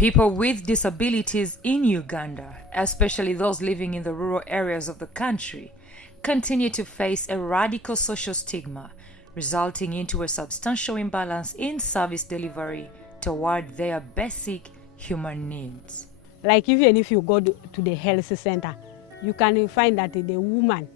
People with disabilities in Uganda, especially those living in the rural areas of the country, continue to face a radical social stigma, resulting into a substantial imbalance in service delivery toward their basic human needs. Like even if you go to the health center, you can find that the woman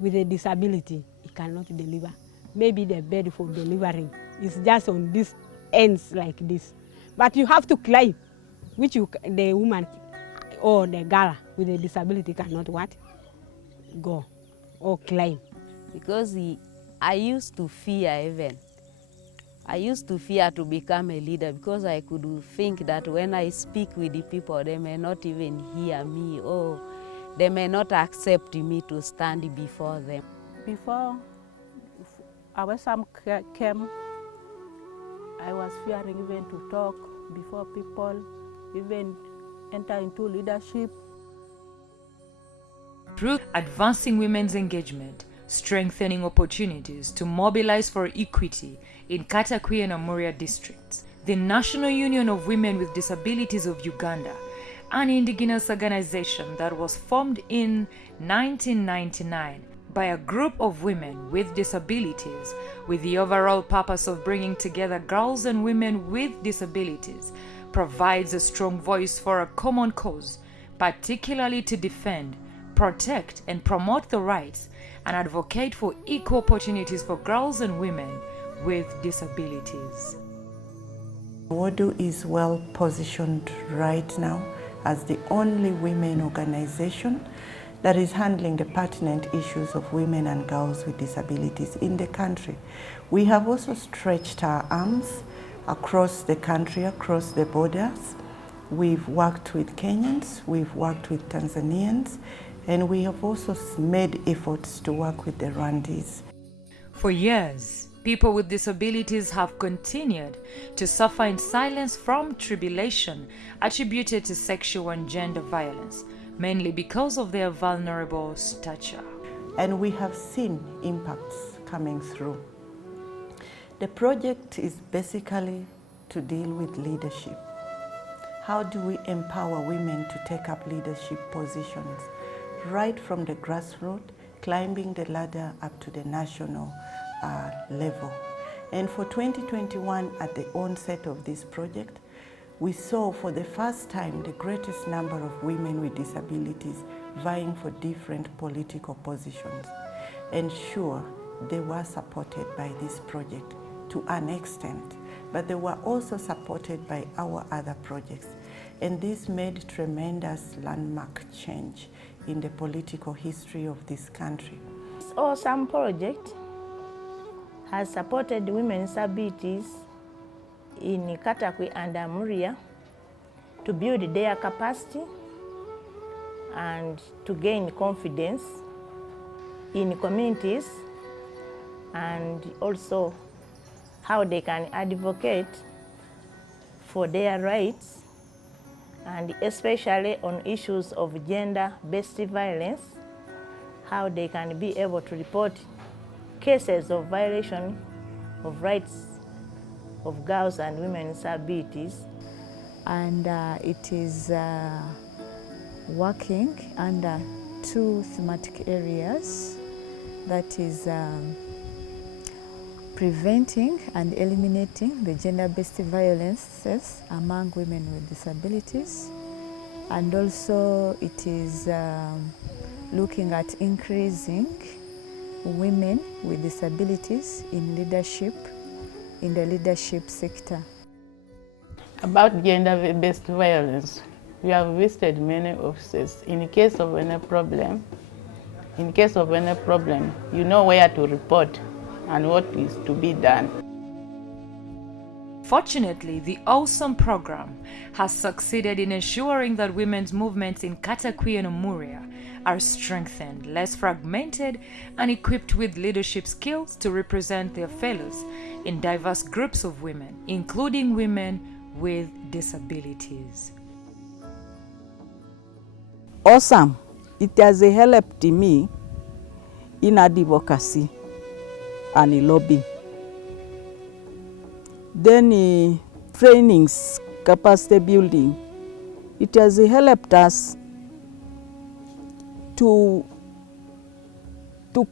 with a disability, he cannot deliver. Maybe the bed for delivering is just on these ends like this. But you have to climb, which the woman or the girl with a disability cannot what? Go or climb. Because I used to fear even. I used to fear to become a leader because I could think that when I speak with the people, they may not even hear me or they may not accept me to stand before them. Before our son came, I was fearing even to talk before people, even enter into leadership. Through advancing women's engagement, strengthening opportunities to mobilize for equity in Katakwi and Amuria districts, the National Union of Women with Disabilities of Uganda, an indigenous organization that was formed in 1999 by a group of women with disabilities with the overall purpose of bringing together girls and women with disabilities, provides a strong voice for a common cause, particularly to defend, protect and promote the rights and advocate for equal opportunities for girls and women with disabilities. Nuwodu is well positioned right now as the only women organization that is handling the pertinent issues of women and girls with disabilities in the country. We have also stretched our arms across the country, across the borders. We've worked with Kenyans, we've worked with Tanzanians, and we have also made efforts to work with the Rwandese. For years, people with disabilities have continued to suffer in silence from tribulation attributed to sexual and gender violence, mainly because of their vulnerable stature. And we have seen impacts coming through. The project is basically to deal with leadership. How do we empower women to take up leadership positions, right from the grassroots, climbing the ladder up to the national level. And for 2021, at the onset of this project, we saw for the first time the greatest number of women with disabilities vying for different political positions. And sure, they were supported by this project to an extent, but they were also supported by our other projects. And this made tremendous landmark change in the political history of this country. This awesome project has supported women's disabilities in Katakwi and Amuria to build their capacity and to gain confidence in communities, and also how they can advocate for their rights, and especially on issues of gender-based violence, how they can be able to report cases of violation of rights of girls and women with disabilities. And it is working under two thematic areas, that is preventing and eliminating the gender-based violences among women with disabilities, and also it is looking at increasing women with disabilities in leadership, in the leadership sector. About gender-based violence, we have visited many offices. In case of any problem, you know where to report and what is to be done. Fortunately, the awesome program has succeeded in ensuring that women's movements in Katakwi and Amuria are strengthened, less fragmented, and equipped with leadership skills to represent their fellows in diverse groups of women, including women with disabilities. Awesome. It has helped me in advocacy and in lobbying. Then trainings, capacity building, It has helped us to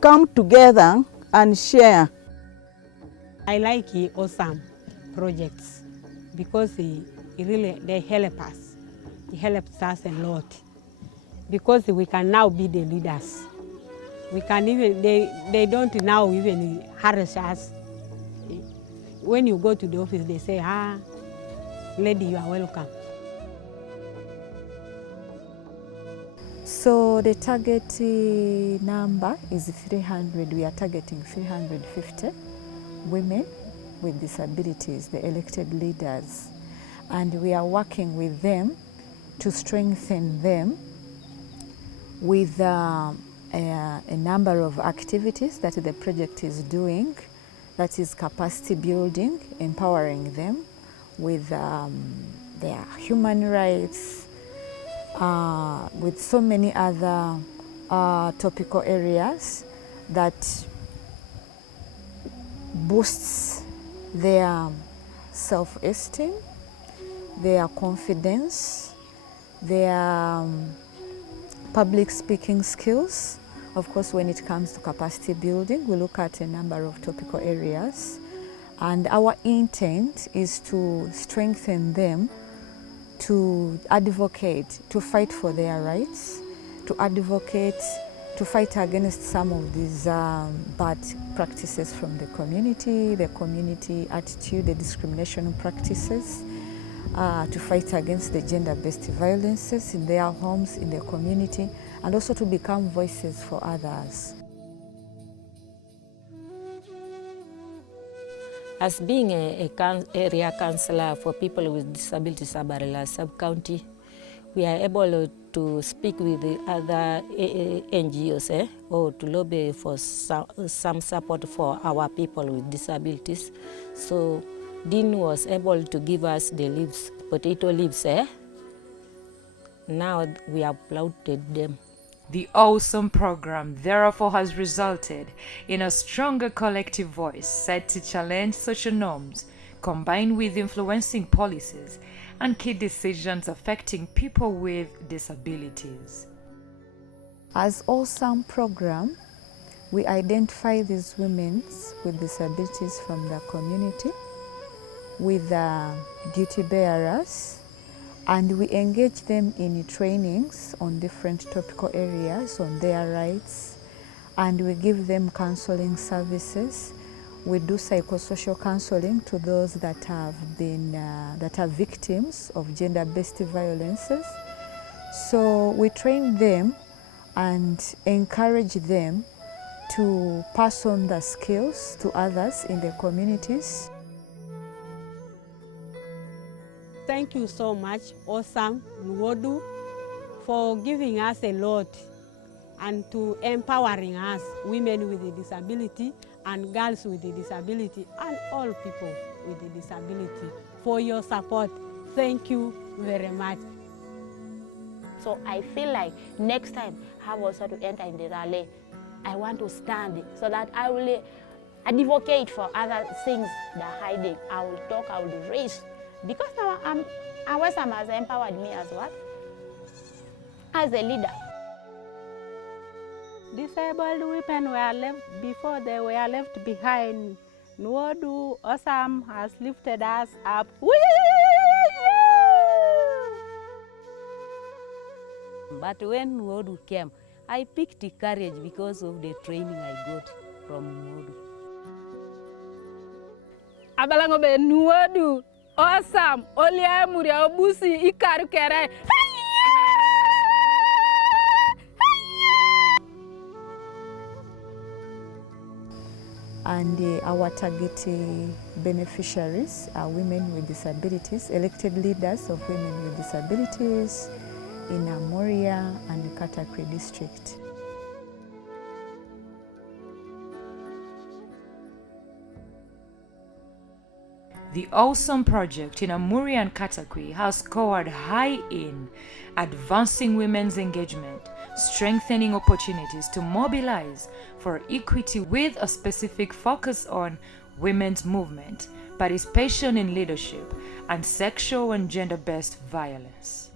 come together and share. I like awesome projects because they help us. It helps us a lot because we can now be the leaders. We can even, they don't now even harass us. When you go to the office, they say, lady, you are welcome. So the target number is 300. We are targeting 350 women with disabilities, the elected leaders. And we are working with them to strengthen them with a number of activities that the project is doing, that is capacity building, empowering them with their human rights, with so many other topical areas that boosts their self-esteem, their confidence, their public speaking skills. Of course, when it comes to capacity building, we look at a number of topical areas, and our intent is to strengthen them, to advocate, to fight for their rights, to advocate, to fight against some of these bad practices from the community attitude, the discrimination practices, to fight against the gender-based violences in their homes, in their community, and also to become voices for others. As being a area councillor for people with disabilities, Abarela sub-county, we are able to speak with the other NGOs or to lobby for some support for our people with disabilities. So Dean was able to give us the leaves, potato leaves. Now we have planted them. The awesome program therefore has resulted in a stronger collective voice set to challenge social norms, combined with influencing policies and key decisions affecting people with disabilities. As awesome program, we identify these women with disabilities from the community with duty bearers, and we engage them in trainings on different topical areas on their rights, and we give them counseling services. We do psychosocial counseling to those that have been that are victims of gender-based violences. So we train them and encourage them to pass on the skills to others in their communities. Thank you so much, awesome Nuwodu, for giving us a lot and to empowering us, women with a disability and girls with a disability and all people with a disability, for your support. Thank you very much. So I feel like next time I have also to enter in the rally, I want to stand so that I will advocate for other things that are hiding. I will talk, I will raise. Because now Awesome has empowered me as what? As a leader. Disabled women were left before, they were left behind. Nuwodu Awesome has lifted us up. But when Nuwodu came, I picked courage because of the training I got from Nuwodu. Abalango be Nuwodu Awesome Olia Muria Obusi Ikaru Kere. And our target beneficiaries are women with disabilities, elected leaders of women with disabilities in Moria and Katakwi district. The awesome project in Amuri and Katakwi has scored high in advancing women's engagement, strengthening opportunities to mobilize for equity with a specific focus on women's movement, participation in leadership, and sexual and gender-based violence.